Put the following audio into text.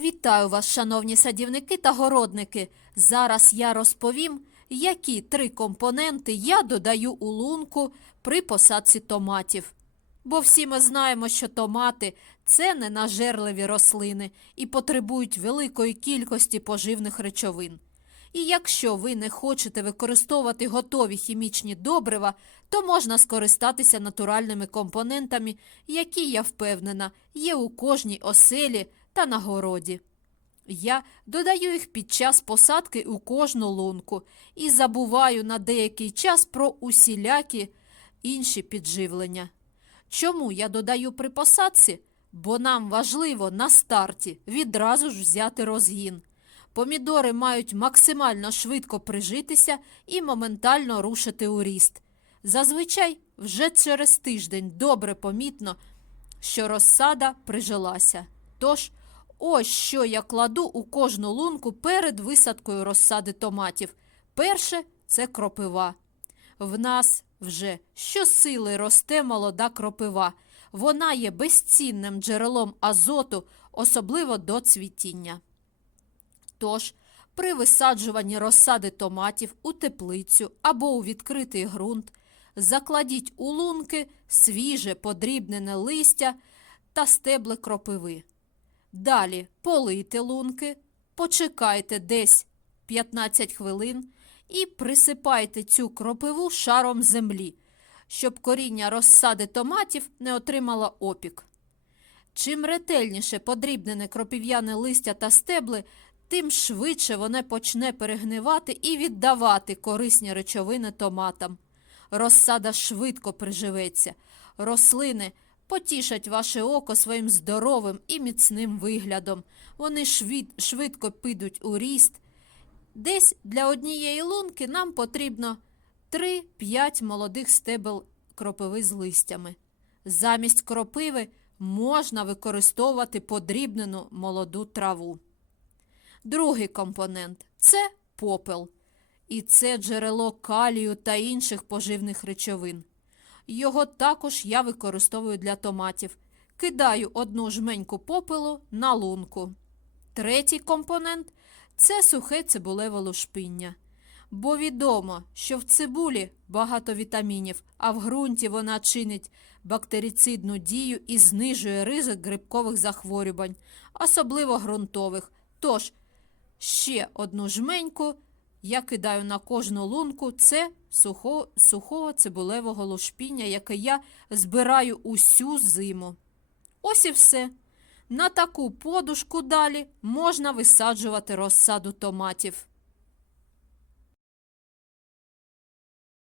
Вітаю вас, шановні садівники та городники. Зараз я розповім, які три компоненти я додаю у лунку при посадці томатів. Бо всі ми знаємо, що томати це ненажерливі рослини і потребують великої кількості поживних речовин. І якщо ви не хочете використовувати готові хімічні добрива, то можна скористатися натуральними компонентами, які, я впевнена, є у кожній оселі та на городі. Я додаю їх під час посадки у кожну лунку і забуваю на деякий час про усілякі інші підживлення. Чому я додаю при посадці? Бо нам важливо на старті відразу ж взяти розгін. Помідори мають максимально швидко прижитися і моментально рушити у ріст. Зазвичай вже через тиждень добре помітно, що розсада прижилася. Тож, ось що я кладу у кожну лунку перед висадкою розсади томатів. Перше це кропива. В нас вже щосили росте молода кропива. Вона є безцінним джерелом азоту, особливо до цвітіння. Тож, при висаджуванні розсади томатів у теплицю або у відкритий ґрунт, закладіть у лунки свіже подрібнене листя та стебли кропиви. Далі полийте лунки, почекайте десь 15 хвилин і присипайте цю кропиву шаром землі, щоб коріння розсади томатів не отримало опік. Чим ретельніше подрібнене кропів'яне листя та стебли, тим швидше воно почне перегнивати і віддавати корисні речовини томатам. Розсада швидко приживеться. Рослини потішать ваше око своїм здоровим і міцним виглядом. Вони швид, швидко підуть у ріст. Десь для однієї лунки нам потрібно 3-5 молодих стебел кропиви з листями. Замість кропиви можна використовувати подрібнену молоду траву. Другий компонент це попел. І це джерело калію та інших поживних речовин. Його також я використовую для томатів. Кидаю одну жменьку попелу на лунку. Третій компонент це сухе цибулеве лушпиння. Бо відомо, що в цибулі багато вітамінів, а в ґрунті вона чинить бактерицидну дію і знижує ризик грибкових захворювань, особливо ґрунтових. Тож, ще одну жменьку я кидаю на кожну лунку це сухо, сухого цибулевого лушпіння, яке я збираю усю зиму. Ось і все. На таку подушку далі можна висаджувати розсаду томатів.